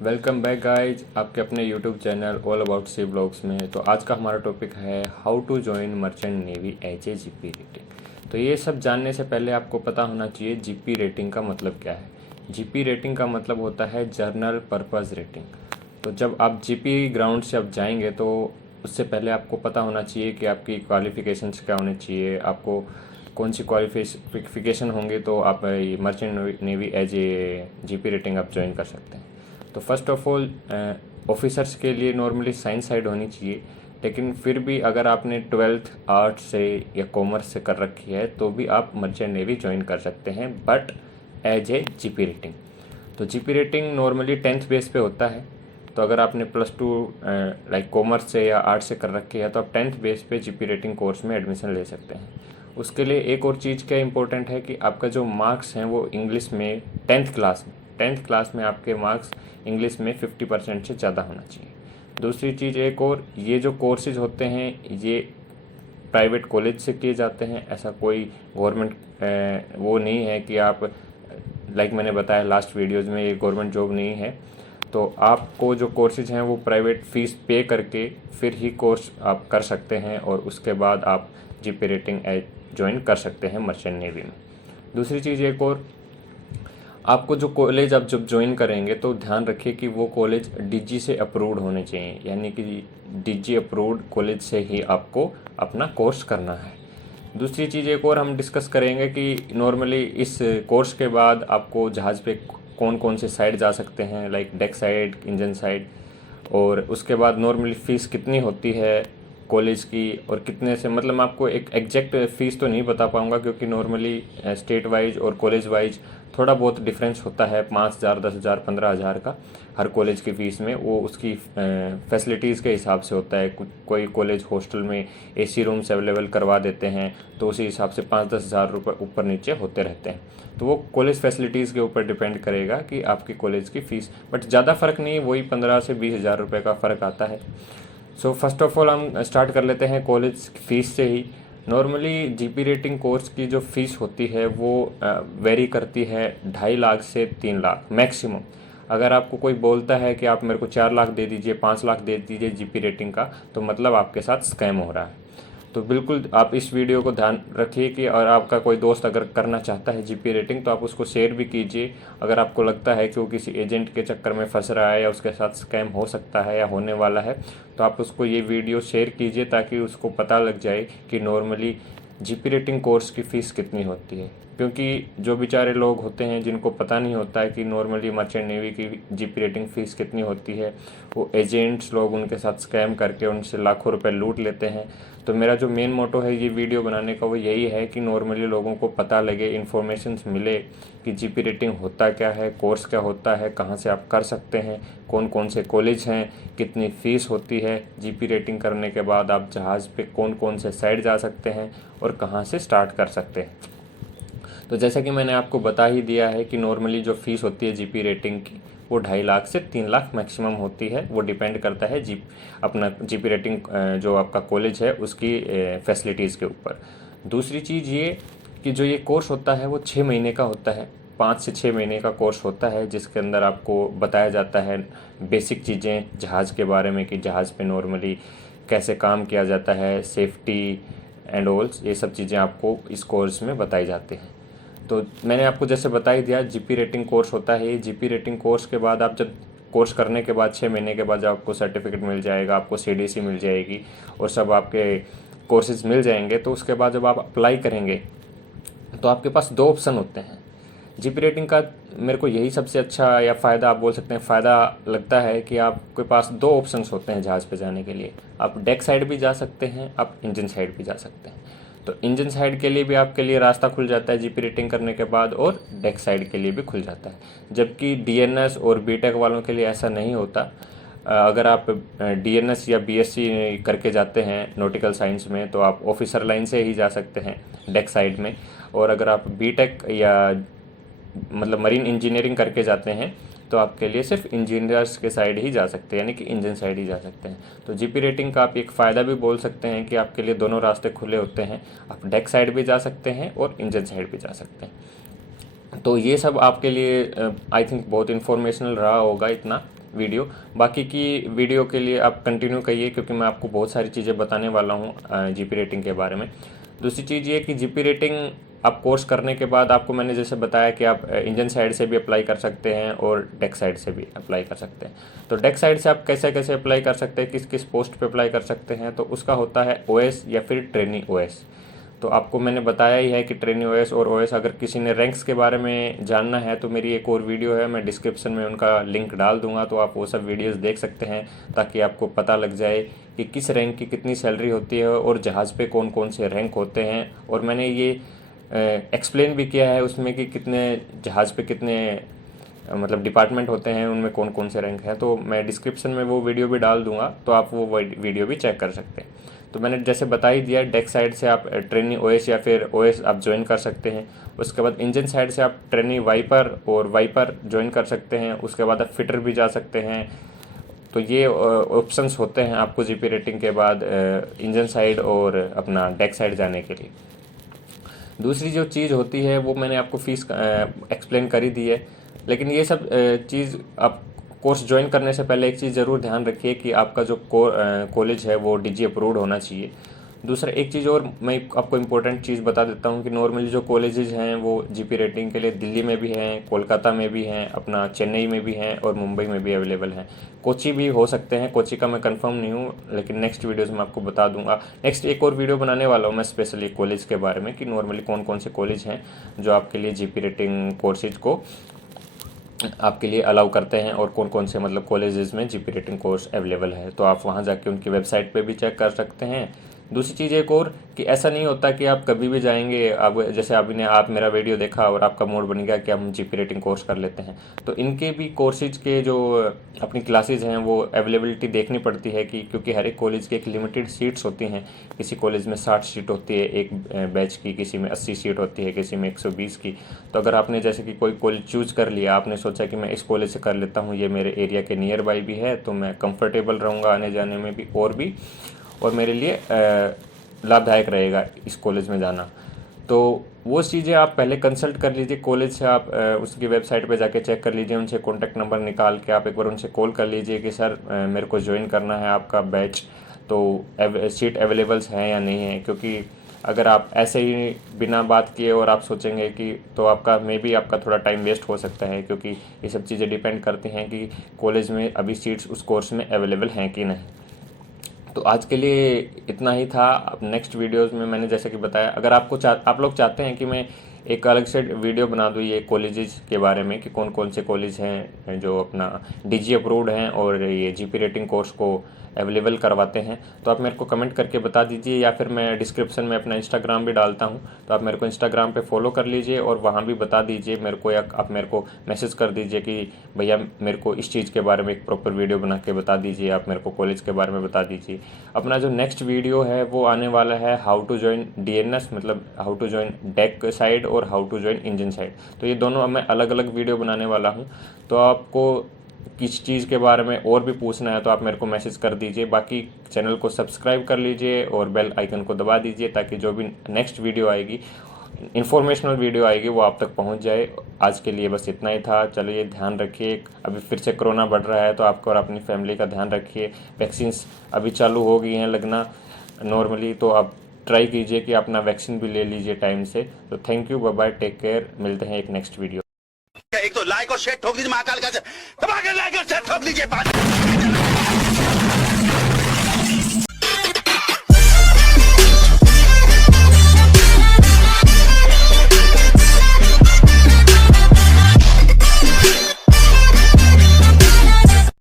Welcome back guys आपके अपने YouTube channel all about sea blogs में। तो आज का हमारा टॉपिक है how to join merchant navy as a GP rating. तो ये सब जानने से पहले आपको पता होना चाहिए जीपी रेटिंग का मतलब क्या है। जीपी रेटिंग का मतलब होता है जर्नल पर्पस रेटिंग। तो जब आप जीपी ग्राउंड से आप जाएंगे तो उससे पहले आपको पता होना चाहिए कि आपकी क्वालिफ़िकेशंस क्या होने चाहिए, आपको कौन सी क्वालिफिकेशन होंगे तो आप merchant navy as a GP rating आप ज्वाइन कर सकते हैं। तो फर्स्ट ऑफ ऑल ऑफिसर्स के लिए नॉर्मली साइंस साइड होनी चाहिए, लेकिन फिर भी अगर आपने 12th आर्ट्स से या कॉमर्स से कर रखी है तो भी आप मर्चेंट नेवी ज्वाइन कर सकते हैं, but as a GP rating. तो GP rating normally 10th base पे होता है। तो अगर आपने +2 लाइक कॉमर्स से या आर्ट्स से कर रखी है तो आप 10th बेस पे जीपी रेटिंग कोर्स में एडमिशन ले सकते हैं। उसके लिए एक और चीज़ क्या इंपॉर्टेंट है कि आपका जो मार्क्स हैं वो इंग्लिश में 10th क्लास में आपके मार्क्स इंग्लिश में 50% से ज़्यादा होना चाहिए। दूसरी चीज़ एक और, ये जो कोर्सेज होते हैं ये प्राइवेट कॉलेज से किए जाते हैं। ऐसा कोई गवर्नमेंट वो नहीं है कि आप लाइक मैंने बताया लास्ट वीडियोज़ में, ये गवर्नमेंट जॉब नहीं है। तो आपको जो कोर्सेज हैं वो प्राइवेट फ़ीस पे करके फिर ही कोर्स आप कर सकते हैं और उसके बाद आप जीपी रेटिंग ज्वाइन कर सकते हैं मर्चेंट नेवी में। दूसरी चीज़ एक और, आपको जो कॉलेज आप जब ज्वाइन करेंगे तो ध्यान रखिए कि वो कॉलेज डीजी से अप्रूव्ड होने चाहिए, यानी कि डीजी अप्रूव्ड कॉलेज से ही आपको अपना कोर्स करना है। दूसरी चीज़ एक और हम डिस्कस करेंगे कि नॉर्मली इस कोर्स के बाद आपको जहाज़ पे कौन कौन से साइड जा सकते हैं, like deck side, engine side, और उसके बाद नॉर्मली फ़ीस कितनी होती है कॉलेज की और कितने से, मतलब मैं आपको एक एग्जैक्ट फ़ीस तो नहीं बता पाऊँगा क्योंकि नॉर्मली स्टेट वाइज और कॉलेज वाइज थोड़ा बहुत डिफरेंस होता है। 5,000, 10,000, 15,000 का हर कॉलेज की फ़ीस में, वो उसकी फैसिलिटीज़ के हिसाब से होता है। कोई कॉलेज हॉस्टल में एसी रूम्स अवेलेबल करवा देते हैं तो उसी हिसाब से 5-10 हज़ार रुपये ऊपर नीचे होते रहते हैं। तो वो कॉलेज फैसिलिटीज़ के ऊपर डिपेंड करेगा कि आपकी कॉलेज की फ़ीस, बट ज़्यादा फ़र्क नहीं, वही 15 से 20 हज़ार रुपये का फ़र्क आता है। सो फर्स्ट ऑफ ऑल हम स्टार्ट कर लेते हैं कॉलेज फ़ीस से ही। नॉर्मली जीपी रेटिंग कोर्स की जो फ़ीस होती है वो वेरी करती है 2.5 लाख से 3 लाख मैक्सिमम। अगर आपको कोई बोलता है कि आप मेरे को 4 लाख दे दीजिए, 5 लाख दे दीजिए जीपी रेटिंग का, तो मतलब आपके साथ स्कैम हो रहा है। तो बिल्कुल आप इस वीडियो को ध्यान रखिए कि और आपका कोई दोस्त अगर करना चाहता है जीपी रेटिंग तो आप उसको शेयर भी कीजिए। अगर आपको लगता है कि वो किसी एजेंट के चक्कर में फंस रहा है या उसके साथ स्कैम हो सकता है या होने वाला है, तो आप उसको ये वीडियो शेयर कीजिए ताकि उसको पता लग जाए कि नॉर्मली जीपी रेटिंग कोर्स की फ़ीस कितनी होती है। क्योंकि जो बेचारे लोग होते हैं जिनको पता नहीं होता है कि नॉर्मली मर्चेंट नेवी की जीपी रेटिंग फ़ीस कितनी होती है, वो एजेंट्स लोग उनके साथ स्कैम करके उनसे लाखों रुपए लूट लेते हैं। तो मेरा जो मेन मोटो है ये वीडियो बनाने का वो यही है कि नॉर्मली लोगों को पता लगे, इन्फॉर्मेशंस मिले कि जीपी रेटिंग होता क्या है, कोर्स क्या होता है, कहाँ से आप कर सकते हैं, कौन कौन से कॉलेज हैं, कितनी फ़ीस होती है, जीपी रेटिंग करने के बाद आप जहाज़ पे कौन कौन से साइड जा सकते हैं और कहाँ से स्टार्ट कर सकते हैं। तो जैसा कि मैंने आपको बता ही दिया है कि नॉर्मली जो फ़ीस होती है जीपी रेटिंग की वो 2.5 लाख से 3 लाख मैक्सिमम होती है। वो डिपेंड करता है अपना जीपी रेटिंग जो आपका कॉलेज है उसकी फैसिलिटीज़ के ऊपर। दूसरी चीज़ ये कि जो ये कोर्स होता है वो 6 महीने का होता है, 5 से 6 महीने का कोर्स होता है जिसके अंदर आपको बताया जाता है बेसिक चीज़ें जहाज़ के बारे में कि जहाज़ पे नॉर्मली कैसे काम किया जाता है, सेफ्टी एंड ऑल्स, ये सब चीज़ें आपको इस कोर्स में बताई जाती हैं। तो मैंने आपको जैसे बता ही दिया जीपी रेटिंग कोर्स होता है। जीपी रेटिंग कोर्स के बाद आप जब कोर्स करने के बाद 6 महीने के बाद जब आपको सर्टिफिकेट मिल जाएगा, आपको सीडीसी मिल जाएगी और सब आपके कोर्सेज मिल जाएंगे, तो उसके बाद जब आप अप्लाई करेंगे तो आपके पास 2 ऑप्शन होते हैं। जीपी रेटिंग का मेरे को यही सबसे अच्छा या फ़ायदा आप बोल सकते हैं फ़ायदा लगता है कि आपके पास 2 ऑप्शंस होते हैं जहाज़ पे जाने के लिए। आप डेक साइड भी जा सकते हैं, आप इंजन साइड भी जा सकते हैं। तो इंजन साइड के लिए भी आपके लिए रास्ता खुल जाता है जीपी रेटिंग करने के बाद, और डेक साइड के लिए भी खुल जाता है। जबकि डीएनएस और बीटेक वालों के लिए ऐसा नहीं होता। अगर आप डीएनएस या बीएससी करके जाते हैं नॉटिकल साइंस में तो आप ऑफिसर लाइन से ही जा सकते हैं डेक साइड में। और अगर आप बीटेक या मतलब मरीन इंजीनियरिंग करके जाते हैं तो आपके लिए सिर्फ इंजीनियर्स के साइड ही जा सकते हैं, यानी कि इंजन साइड ही जा सकते हैं। तो जीपी रेटिंग का आप एक फ़ायदा भी बोल सकते हैं कि आपके लिए दोनों रास्ते खुले होते हैं, आप डेक साइड भी जा सकते हैं और इंजन साइड भी जा सकते हैं। तो ये सब आपके लिए आई थिंक बहुत इन्फॉर्मेशनल रहा होगा इतना। वीडियो। बाकी की वीडियो के लिए आप कंटिन्यू करिए, क्योंकि मैं आपको बहुत सारी चीज़ें बताने वाला हूँ जीपी रेटिंग के बारे में। दूसरी चीज़ ये कि जीपी रेटिंग आप कोर्स करने के बाद आपको मैंने जैसे बताया कि आप इंजन साइड से भी अप्लाई कर सकते हैं और डेक साइड से भी अप्लाई कर सकते हैं। तो डेक साइड से आप कैसे कैसे अप्लाई कर सकते हैं, किस किस पोस्ट पे अप्लाई कर सकते हैं, तो उसका होता है ओएस या फिर ट्रेनी ओएस। तो आपको मैंने बताया ही है कि ट्रेनी ओएस और ओएस, अगर किसी ने रैंक्स के बारे में जानना है तो मेरी एक और वीडियो है, मैं डिस्क्रिप्शन में उनका लिंक डाल दूंगा, तो आप वो सब वीडियोस देख सकते हैं, ताकि आपको पता लग जाए कि किस रैंक की कितनी सैलरी होती है और जहाज़ पे कौन कौन से रैंक होते हैं। और मैंने ये एक्सप्लेन भी किया है उसमें कि कितने जहाज़ पे कितने मतलब डिपार्टमेंट होते हैं, उनमें कौन कौन से रैंक हैं। तो मैं डिस्क्रिप्शन में वो वीडियो भी डाल दूंगा, तो आप वो वीडियो भी चेक कर सकते हैं। तो मैंने जैसे बता ही दिया, डेक साइड से आप ट्रेनी ओएस या फिर ओएस आप ज्वाइन कर सकते हैं। उसके बाद इंजन साइड से आप ट्रेनी वाइपर और वाइपर ज्वाइन कर सकते हैं। उसके बाद आप फिटर भी जा सकते हैं। तो ये ऑप्शंस होते हैं आपको जीपी रेटिंग के बाद इंजन साइड और अपना डेक साइड जाने के लिए। दूसरी जो चीज़ होती है वो मैंने आपको फीस एक्सप्लेन कर ही दी है, लेकिन ये सब चीज़ आप कोर्स ज्वाइन करने से पहले एक चीज़ ज़रूर ध्यान रखिए कि आपका जो कॉलेज है वो डीजी अप्रूव्ड होना चाहिए। दूसरा एक चीज़ और मैं आपको इम्पोर्टेंट चीज़ बता देता हूँ कि नॉर्मली जो कॉलेजेस हैं वो जीपी रेटिंग के लिए दिल्ली में भी हैं, कोलकाता में भी हैं, अपना चेन्नई में भी हैं और मुंबई में भी अवेलेबल हैं। कोची भी हो सकते हैं, कोची का मैं कंफर्म नहीं हूँ, लेकिन नेक्स्ट वीडियोस में आपको बता दूंगा। नेक्स्ट एक और वीडियो बनाने वाला हूँ मैं स्पेशली कॉलेज के बारे में, कि नॉर्मली कौन कौन से कॉलेज हैं जो आपके लिए जीपी रेटिंग कोर्सेज को आपके लिए अलाउ करते हैं और कौन कौन से मतलब कॉलेजेस में जीपी रेटिंग कोर्स अवेलेबल है। तो आप वहां जाके उनकी वेबसाइट पे भी चेक कर सकते हैं। दूसरी चीज़ एक और कि ऐसा नहीं होता कि आप कभी भी जाएंगे, अब जैसे अभी ने आप मेरा वीडियो देखा और आपका मूड बन गया कि हम जीपी रेटिंग कोर्स कर लेते हैं, तो इनके भी कोर्सेज के जो अपनी क्लासेज हैं वो अवेलेबिलिटी देखनी पड़ती है, कि क्योंकि हर एक कॉलेज की एक लिमिटेड सीट्स होती हैं। किसी कॉलेज में 60 सीट होती है एक बैच की, किसी में 80 सीट होती है, किसी में 120 की। तो अगर आपने जैसे कि कोई कॉलेज चूज़ कर लिया, आपने सोचा कि मैं इस कॉलेज से कर लेता हूँ, ये मेरे एरिया के नियर बाई भी है, तो मैं कंफर्टेबल रहूँगा आने जाने में भी, और मेरे लिए लाभदायक रहेगा इस कॉलेज में जाना। तो वो चीज़ें आप पहले कंसल्ट कर लीजिए कॉलेज से, आप उसकी वेबसाइट पे जाके चेक कर लीजिए, उनसे कॉन्टैक्ट नंबर निकाल के आप एक बार उनसे कॉल कर लीजिए कि सर मेरे को ज्वाइन करना है आपका बैच, तो सीट अवेलेबल्स हैं या नहीं है। क्योंकि अगर आप ऐसे ही बिना बात किए और आप सोचेंगे कि, तो आपका आपका थोड़ा टाइम वेस्ट हो सकता है, क्योंकि ये सब चीज़ें डिपेंड करती हैं कि कॉलेज में अभी सीट्स उस कोर्स में अवेलेबल हैं कि नहीं। तो आज के लिए इतना ही था। अब नेक्स्ट वीडियोस में मैंने जैसे कि बताया, अगर आप लोग चाहते हैं कि मैं एक अलग से वीडियो बना दूँ ये कॉलेजेस के बारे में, कि कौन कौन से कॉलेज हैं जो अपना डीजी अप्रूव्ड हैं और ये जीपी रेटिंग कोर्स को अवेलेबल करवाते हैं, तो आप मेरे को कमेंट करके बता दीजिए, या फिर मैं डिस्क्रिप्शन में अपना इंस्टाग्राम भी डालता हूं, तो आप मेरे को इंस्टाग्राम पे फॉलो कर लीजिए और वहां भी बता दीजिए मेरे को, या आप मेरे को मैसेज कर दीजिए कि भैया मेरे को इस चीज़ के बारे में एक प्रॉपर वीडियो बना के बता दीजिए, आप मेरे को कॉलेज के बारे में बता दीजिए। अपना जो नेक्स्ट वीडियो है वो आने वाला है हाउ टू ज्वाइन डीएनएस, मतलब how to join deck side और how to join engine side. तो ये दोनों मैं अलग अलग वीडियो बनाने वाला हूँ। तो आपको किस चीज़ के बारे में और भी पूछना है तो आप मेरे को मैसेज कर दीजिए। बाकी चैनल को सब्सक्राइब कर लीजिए और बेल आइकन को दबा दीजिए, ताकि जो भी नेक्स्ट वीडियो आएगी, इन्फॉर्मेशनल वीडियो आएगी, वो आप तक पहुंच जाए। आज के लिए बस इतना ही था। चलिए, ध्यान रखिए। अभी फिर से कोरोना बढ़ रहा है, तो आपको और अपनी फैमिली का ध्यान रखिए। वैक्सीन्स अभी चालू हो गई हैं लगना नॉर्मली, तो आप ट्राई कीजिए कि अपना वैक्सीन भी ले लीजिए टाइम से। तो thank you, bye bye, take care. मिलते हैं एक नेक्स्ट वीडियो। एक तो लाइक और शेयर ठोक दीजिए, महाकाल का दबा के लाइक और शेयर ठोक दीजिए।